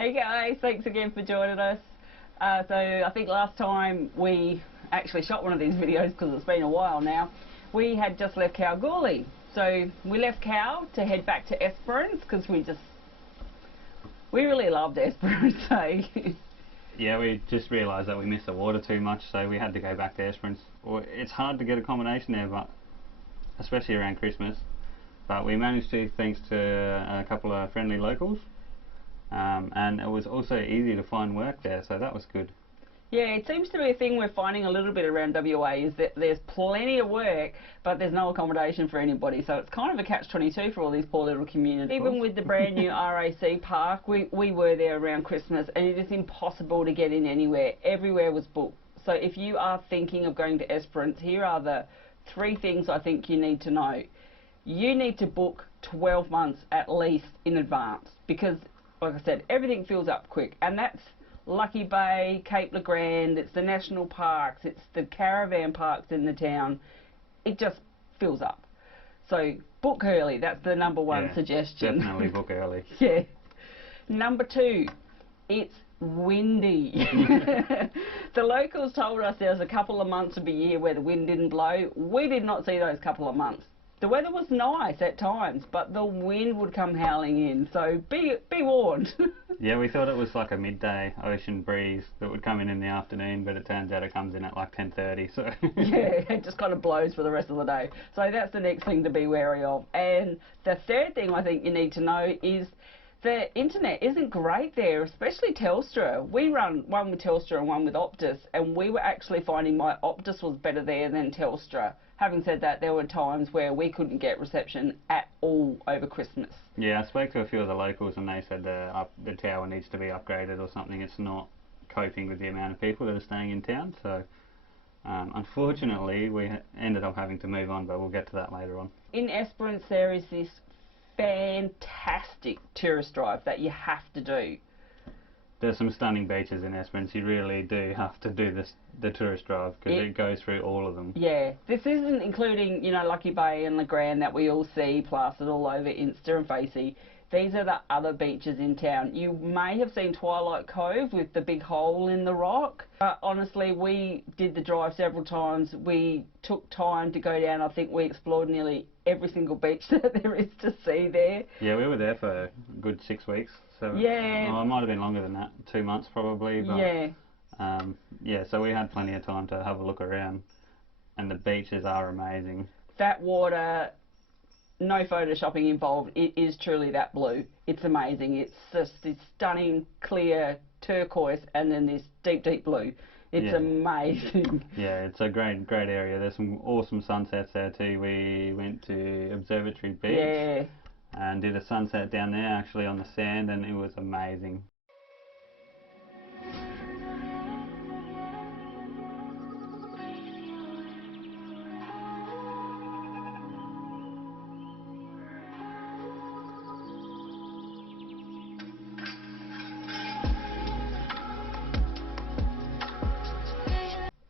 Hey guys, thanks again for joining us. So I think last time we actually shot one of these videos, because it's been a while now, we had just left Kalgoorlie. So we left Cal to head back to Esperance because we really loved Esperance. So yeah, we just realised that we missed the water too much, so we had to go back to Esperance. Well, it's hard to get accommodation there, but especially around Christmas. But we managed to, thanks to a couple of friendly locals. And it was also easy to find work there, so that was good. yeah, it seems to be a thing we're finding a little bit around WA, is that there's plenty of work, but there's no accommodation for anybody. So it's kind of a catch-22 for all these poor little communities. Even with the brand new RAC park, we were there around Christmas, and it is impossible to get in anywhere. Everywhere was booked. So if you are thinking of going to Esperance, here are the 3 things I think you need to know. You need to book 12 months at least in advance, because like I said, everything fills up quick, and that's Lucky Bay, Cape Le Grand, it's the national parks, it's the caravan parks in the town. It just fills up. So book early, that's the #1 suggestion. Definitely book early. Yeah. Number 2, it's windy. The locals told us there was a couple of months of the year where the wind didn't blow. We did not see those couple of months. The weather was nice at times, but the wind would come howling in, so be warned. Yeah, we thought it was like a midday ocean breeze that would come in the afternoon, but it turns out it comes in at like 10:30, so... Yeah, it just kind of blows for the rest of the day. So that's the next thing to be wary of. And the third thing I think you need to know is the internet isn't great there, especially Telstra. We run one with Telstra and one with Optus, and we were actually finding my Optus was better there than Telstra. Having said that, there were times where we couldn't get reception at all over Christmas. Yeah, I spoke to a few of the locals and they said the tower needs to be upgraded or something. It's not coping with the amount of people that are staying in town, so unfortunately we ended up having to move on, but we'll get to that later on. In Esperance there is this fantastic tourist drive that you have to do. There's some stunning beaches in Esperance. You really do have to do the tourist drive, because it goes through all of them. Yeah, this isn't including, you know, Lucky Bay and Le Grand that we all see plastered all over Insta and Facey. These are the other beaches in town. You may have seen Twilight Cove with the big hole in the rock. But honestly, we did the drive several times. We took time to go down. I think we explored nearly every single beach that there is to see there. Yeah, we were there for a good 6 weeks. So yeah. It might have been longer than that, 2 months probably. But, yeah. Yeah, so we had plenty of time to have a look around. And the beaches are amazing. That water... no photoshopping involved. It is truly that blue. It's amazing. It's just this stunning, clear turquoise and then this deep, deep blue. It's amazing. Yeah, it's a great area. There's some awesome sunsets there too. We went to Observatory Beach and did a sunset down there actually on the sand, and it was amazing.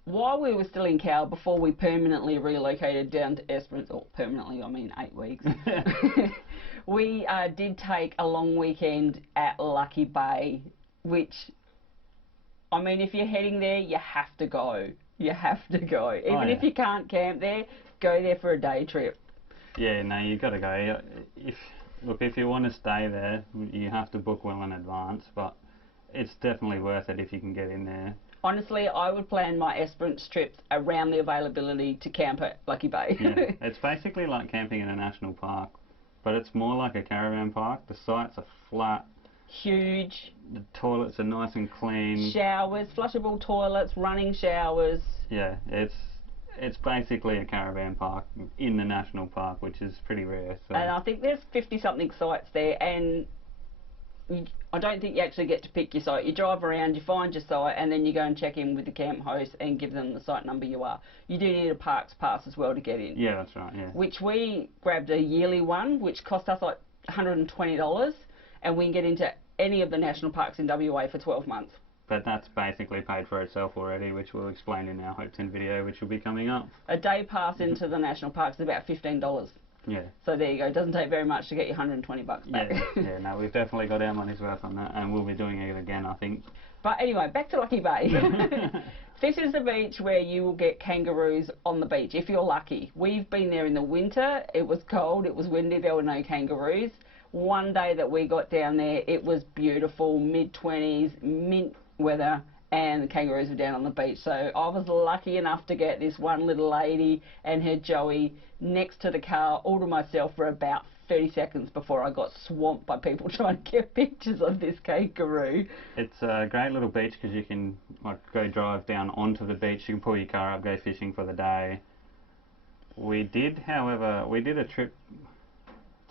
While we were still in Cal, before we permanently relocated down to Esperance, or permanently I mean 8 weeks, we did take a long weekend at Lucky Bay, which, I mean, if you're heading there, you have to go. You have to go. Even if you can't camp there, go there for a day trip. Yeah, no, you got to go. If you want to stay there, you have to book well in advance, but it's definitely worth it if you can get in there. Honestly, I would plan my Esperance trips around the availability to camp at Lucky Bay. Yeah, it's basically like camping in a national park, but it's more like a caravan park. The sites are flat. Huge. The toilets are nice and clean. Showers, flushable toilets, running showers. Yeah, it's basically a caravan park in the national park, which is pretty rare. So. And I think there's 50-something sites there, and I don't think you actually get to pick your site. You drive around, you find your site, and then you go and check in with the camp host and give them the site number you are. You do need a parks pass as well to get in. Yeah, that's right, yeah. Which we grabbed a yearly one, which cost us like $120, and we can get into any of the national parks in WA for 12 months. But that's basically paid for itself already, which we'll explain in our Hope 10 video, which will be coming up. A day pass into the national parks is about $15. Yeah. So there you go. It doesn't take very much to get your 120 bucks back. Yeah, no, we've definitely got our money's worth on that, and we'll be doing it again, I think. But anyway, back to Lucky Bay. This is the beach where you will get kangaroos on the beach, if you're lucky. We've been there in the winter. It was cold, it was windy, there were no kangaroos. One day that we got down there, it was beautiful, mid-20s, mint weather, and the kangaroos were down on the beach. So I was lucky enough to get this one little lady and her Joey next to the car all to myself for about 30 seconds before I got swamped by people trying to get pictures of this kangaroo. It's a great little beach because you can go drive down onto the beach, you can pull your car up, go fishing for the day. We did, however, a trip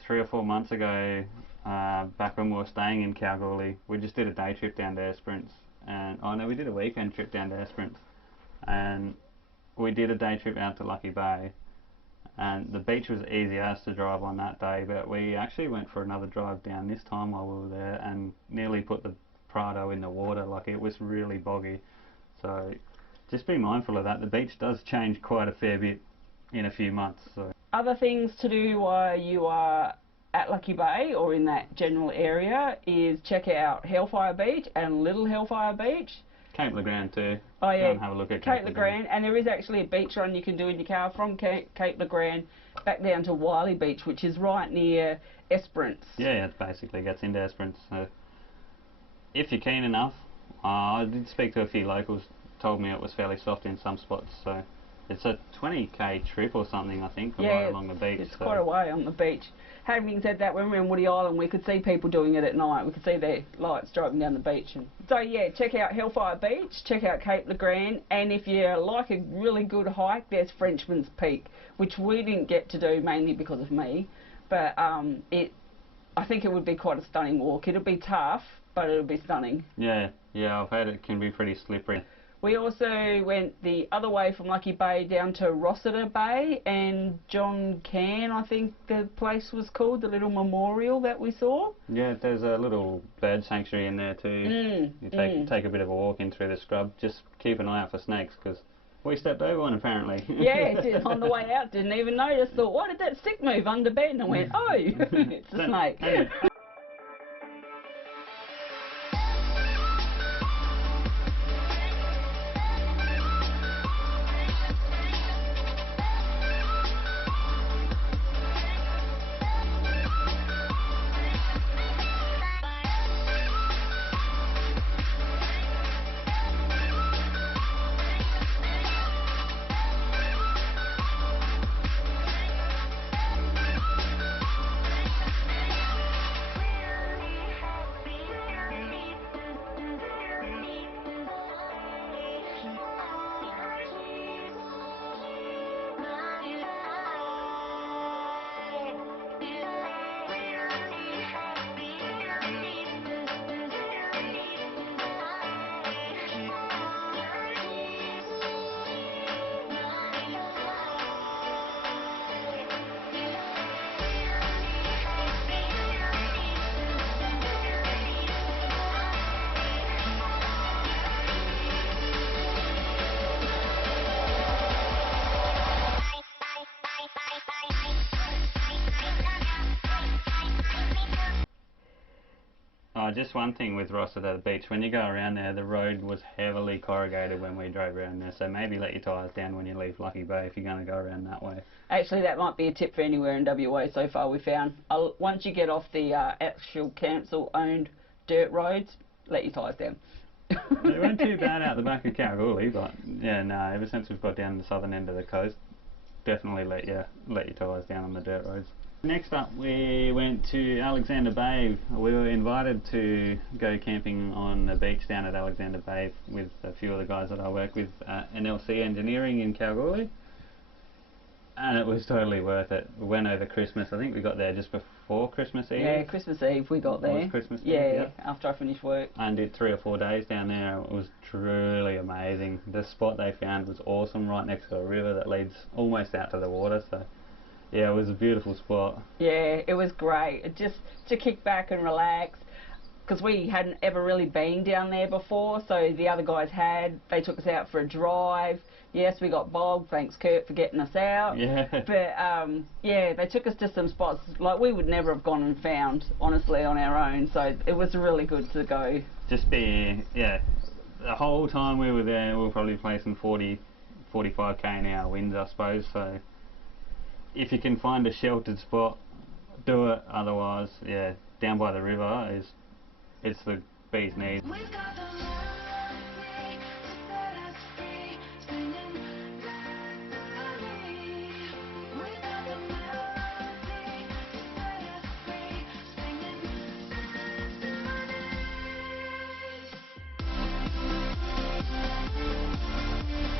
3 or 4 months ago, back when we were staying in Kalgoorlie. We just did a day trip down to Esperance, and we did a weekend trip down to Esperance, and we did a day trip out to Lucky Bay, and the beach was easy as to drive on that day, but we actually went for another drive down this time while we were there and nearly put the Prado in the water. Like, it was really boggy, so just be mindful of that. The beach does change quite a fair bit in a few months. So. Other things to do while you are at Lucky Bay or in that general area is check out Hellfire Beach and Little Hellfire Beach. Cape Legrand too. Oh yeah, go and have a look at Cape Legrand, and there is actually a beach run you can do in your car from Cape Legrand back down to Wiley Beach, which is right near Esperance. Yeah, it basically gets into Esperance. So if you're keen enough, I did speak to a few locals, told me it was fairly soft in some spots, so it's a 20k trip or something, I think, right along the beach. It's quite a way on the beach. Having said that, when we were in Woody Island, we could see people doing it at night. We could see their lights driving down the beach. And so yeah, check out Hellfire Beach, check out Cape Legrand, and if you like a really good hike, there's Frenchman's Peak, which we didn't get to do mainly because of me, but I think it would be quite a stunning walk. It'll be tough, but it'll be stunning. Yeah, I've heard it can be pretty slippery. We also went the other way from Lucky Bay down to Rossiter Bay, and John Can, I think the place was called, the little memorial that we saw. Yeah, there's a little bird sanctuary in there too. You take a bit of a walk in through the scrub. Just keep an eye out for snakes, because we stepped over one apparently. Yeah, on the way out, didn't even notice. Thought, why did that stick move under bed? And I went, oh, it's a snake. Just one thing with Rossiter Beach, when you go around there, the road was heavily corrugated when we drove around there, so maybe let your tyres down when you leave Lucky Bay if you're going to go around that way. Actually, that might be a tip for anywhere in WA so far we found. Once you get off the actual council-owned dirt roads, let your tyres down. They weren't too bad out the back of Kalgoorlie, but yeah, no, ever since we've got down the southern end of the coast, definitely let your tyres down on the dirt roads. Next up, we went to Alexander Bay. We were invited to go camping on the beach down at Alexander Bay with a few of the guys that I work with at NLC Engineering in Kalgoorlie, and it was totally worth it. We went over Christmas. I think we got there just before Christmas Eve. Yeah, Christmas Eve we got there. It was Christmas Eve, yeah, after I finished work. And did 3 or 4 days down there. It was truly amazing. The spot they found was awesome, right next to a river that leads almost out to the water. So yeah, it was a beautiful spot. Yeah, it was great. Just to kick back and relax, because we hadn't ever really been down there before, so the other guys had. They took us out for a drive, Yes, we got bogged. Thanks, Kurt, for getting us out. Yeah. But yeah, they took us to some spots like we would never have gone and found, honestly, on our own. So it was really good to go. Just be, yeah, the whole time we were there, we were probably placing 40, 45k an hour winds, I suppose. So if you can find a sheltered spot, do it. Otherwise, yeah, down by the river it's the bee's knees.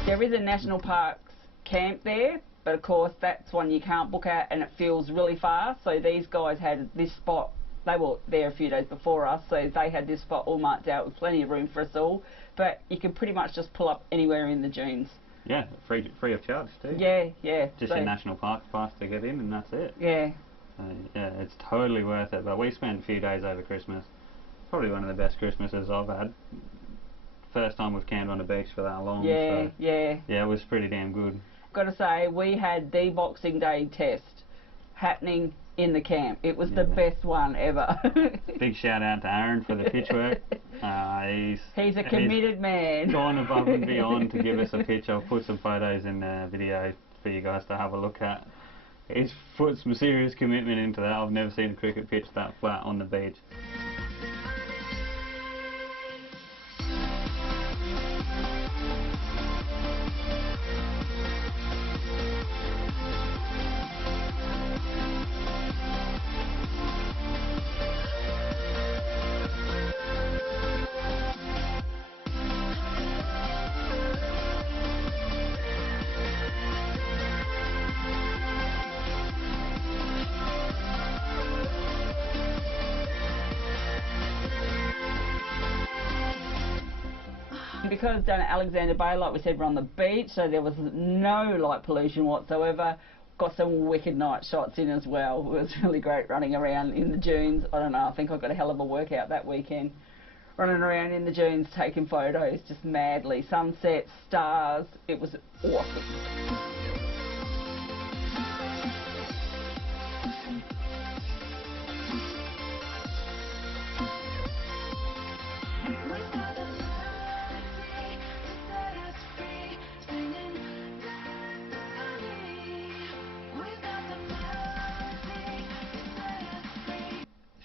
There is a national parks camp there, but of course that's one you can't book at, and it feels really far. So these guys had this spot, they were there a few days before us, so they had this spot all marked out with plenty of room for us all. But you can pretty much just pull up anywhere in the dunes. Yeah, free of charge too. Yeah, yeah. Just your national park pass to get in, and that's it. Yeah. So, yeah, it's totally worth it. But we spent a few days over Christmas. Probably one of the best Christmases I've had. First time we've camped on a beach for that long. Yeah, so, yeah. Yeah, it was pretty damn good. Got to say, we had the Boxing Day test happening in the camp. It was the best one ever. Big shout out to Aaron for the pitch work. He's a committed man. Gone above and beyond to give us a pitch. I'll put some photos in the video for you guys to have a look at. He's put some serious commitment into that. I've never seen a cricket pitch that flat on the beach. Because down at Alexander Bay, like we said, we're on the beach, so there was no light pollution whatsoever. Got some wicked night shots in as well. It was really great running around in the dunes. I don't know, I think I got a hell of a workout that weekend. Running around in the dunes, taking photos, just madly. Sunsets, stars, it was awesome.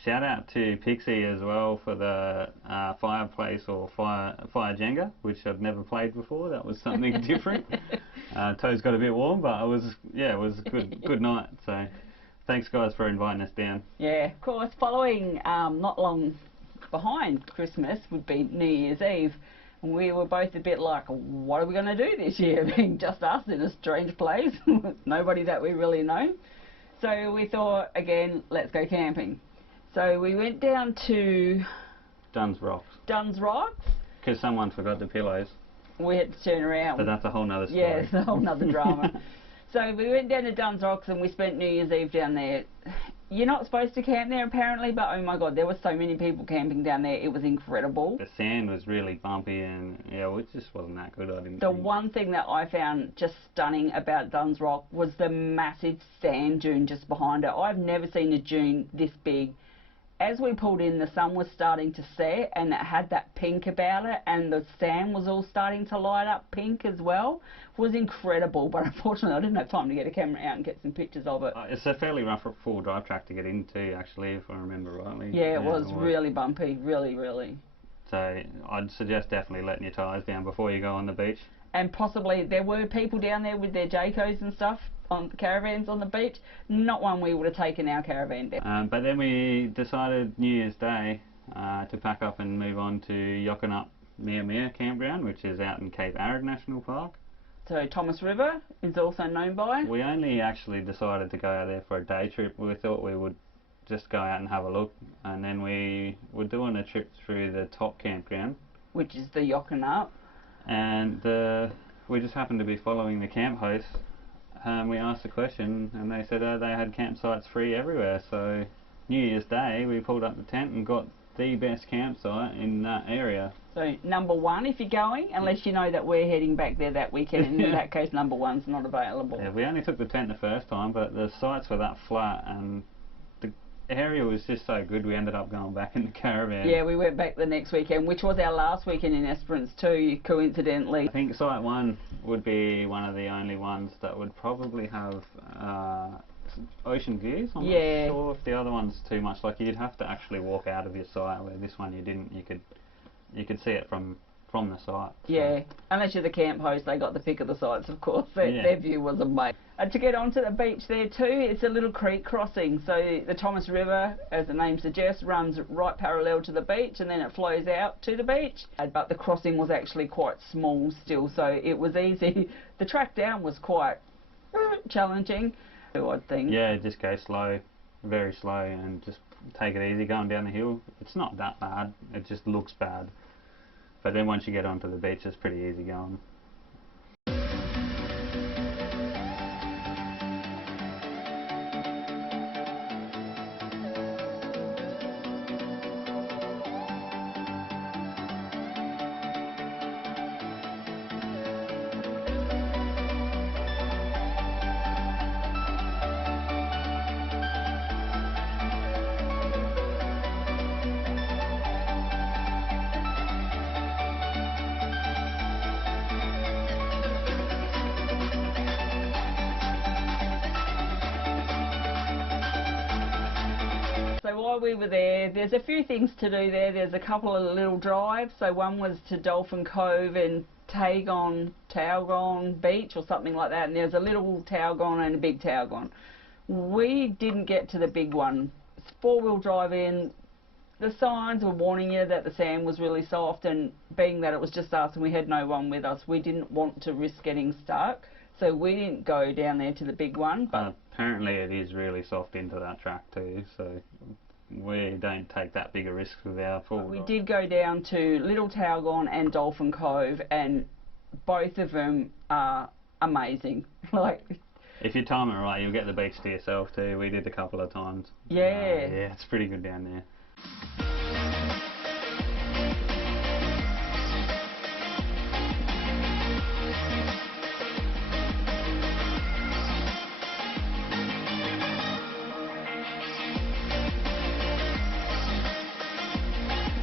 Shout out to Pixie as well for the fireplace or fire Jenga, which I've never played before. That was something different. Toes got a bit warm, but it was a good night. So thanks guys for inviting us down. Yeah, of course. Following not long behind Christmas would be New Year's Eve, and we were both a bit like, what are we going to do this year? Being just us in a strange place, nobody that we really know. So we thought, again, let's go camping. So we went down to Duns Rocks. Duns Rocks. Because someone forgot the pillows. We had to turn around. But that's a whole nother story. Yeah, it's a whole nother drama. So we went down to Duns Rocks and we spent New Year's Eve down there. You're not supposed to camp there apparently, but oh my god, there were so many people camping down there. It was incredible. The sand was really bumpy and yeah, it just wasn't that good. I didn't The think. one thing that I found just stunning about Duns Rock was the massive sand dune just behind it. I've never seen a dune this big. As we pulled in, the sun was starting to set and it had that pink about it, and the sand was all starting to light up pink as well. It was incredible, but unfortunately I didn't have time to get a camera out and get some pictures of it. It's a fairly rough full drive track to get into actually, if I remember rightly. Yeah, it was really bumpy, really. So I'd suggest definitely letting your tyres down before you go on the beach. And possibly there were people down there with their Jaycos and stuff on caravans on the beach. Not one we would have taken our caravan down. But then we decided New Year's Day to pack up and move on to Yokonup Mia campground, which is out in Cape Arid National Park. So Thomas River is also known by. We only actually decided to go out there for a day trip. We thought we would just go out and have a look, and then we were doing a trip through the top campground, which is the Yokonup. And we just happened to be following the camp host. We asked a question and they said they had campsites free everywhere. So New Year's Day we pulled up the tent and got the best campsite in that area. So number one if you're going, unless you know that we're heading back there that weekend, and in that case number one's not available. Yeah, we only took the tent the first time, but the sites were that flat and the area was just so good we ended up going back in the caravan. Yeah, we went back the next weekend, which was our last weekend in Esperance too, coincidentally. I think site one would be one of the only ones that would probably have ocean views. I'm not sure if the other one's too much. Like, you'd have to actually walk out of your site, where this one you didn't. You could see it from the site. Yeah, so. Unless you're the camp host, they got the pick of the sites, of course. Their view was amazing. To get onto the beach there too, it's a little creek crossing. So the Thomas River, as the name suggests, runs right parallel to the beach, and then it flows out to the beach. But the crossing was actually quite small still, so it was easy. The track down was quite challenging. Odd thing. Yeah, just go slow, very slow, and just take it easy going down the hill. It's not that bad, it just looks bad. But then once you get onto the beach, it's pretty easy going. So while we were there, there's a few things to do there. There's a couple of little drives. So one was to Dolphin Cove and Tagon Beach or something like that. And there's a little Tagon and a big Tagon. We didn't get to the big one. It's four-wheel drive in. The signs were warning you that the sand was really soft, and being that it was just us and we had no one with us, we didn't want to risk getting stuck. So we didn't go down there to the big one. But apparently it is really soft into that track too, so we don't take that big a risk with our four-wheel drive. We did go down to Little Tagon and Dolphin Cove, and both of them are amazing. Like, if you time it right, you'll get the beach to yourself too. We did a couple of times. Yeah. Yeah, it's pretty good down there.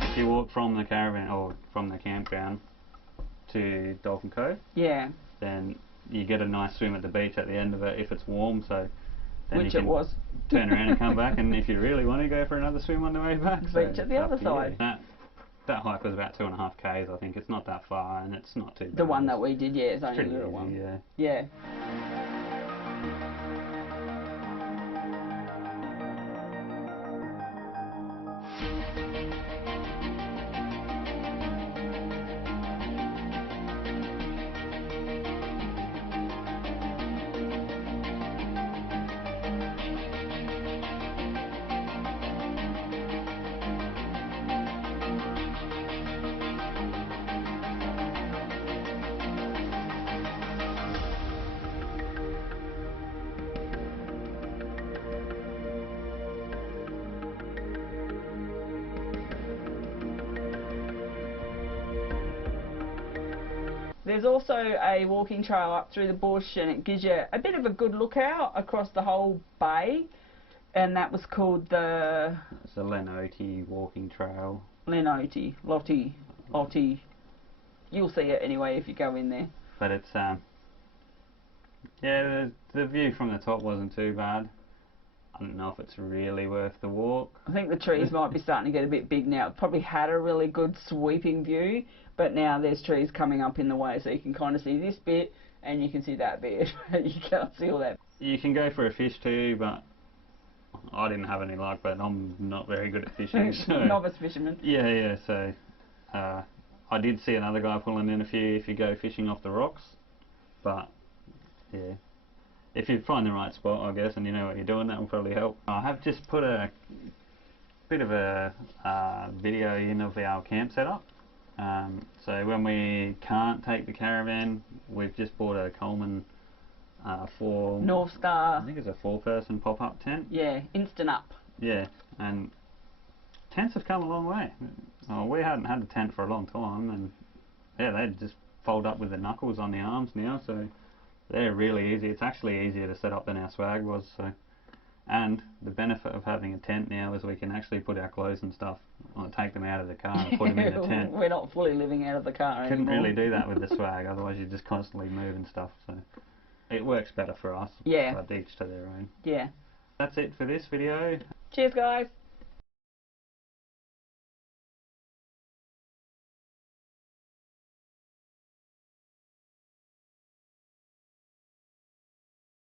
If you walk from the caravan or from the campground to Dolphin Cove, then you get a nice swim at the beach at the end of it if it's warm, so then which you it can was. turn around and come back, and if you really want to go for another swim on the way back, beach at the other side. That hike was about 2.5 k's, I think. It's not that far, and it's not too bad. The one that we did, it's only a pretty little easy, one. Yeah. There's also a walking trail up through the bush, and it gives you a bit of a good lookout across the whole bay, and that was called the... It's a Solenoid walking trail. Lottie. You'll see it anyway if you go in there. But it's, yeah, the view from the top wasn't too bad. I don't know if it's really worth the walk. I think the trees might be starting to get a bit big now. It probably had a really good sweeping view, but now there's trees coming up in the way, so you can kind of see this bit and you can see that bit. You can't see all that. You can go for a fish too, but I didn't have any luck, but I'm not very good at fishing. So novice fisherman. Yeah, so I did see another guy pulling in a few if you go fishing off the rocks, but yeah. If you find the right spot, I guess, and you know what you're doing, that will probably help. I have just put a bit of a video in of our camp setup. So when we can't take the caravan, we've just bought a Coleman North Star. I think it's a 4-person pop-up tent. Yeah, instant up. Yeah, and Tents have come a long way. Oh, we hadn't had a tent for a long time, and yeah, they just fold up with the knuckles on the arms now, so they're really easy. It's actually easier to set up than our swag was. So, and the benefit of having a tent now is we can actually put our clothes and stuff, take them out of the car and put them in the tent. We're not fully living out of the car Couldn't anymore. really do that with the swag, otherwise you're just constantly moving stuff. So it works better for us. Yeah. But each to their own. Yeah. That's it for this video. Cheers, guys.